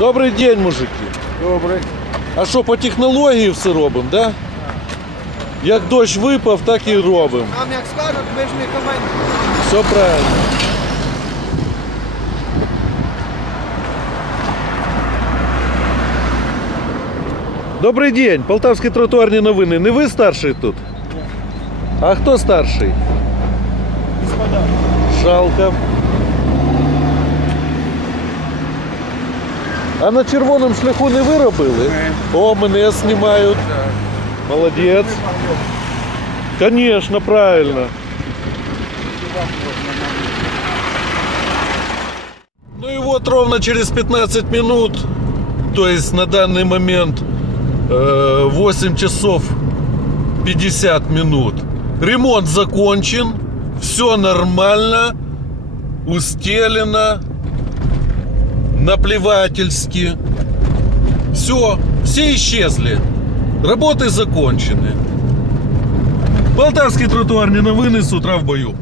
Добрий день, мужики. Добре. А що, по технології все робимо, да? Як дощ випав, так і робимо. Нам як скажуть, ми ж не команді. Все правильно. Добрий день, Полтавські тротуарні новини. Не ви старший тут? А хто старший? Господа. Жалко. А на червоному шляху не ви робили? О, мене знімають. Молодець. Конечно, правильно. Ну и вот ровно через 15 минут, то есть на данный момент э, 8 часов 50 минут, ремонт закончен, все нормально, устелено, наплевательски. Все, все исчезли. Работы закончены. Полтавские тротуарні новини з утра в бою.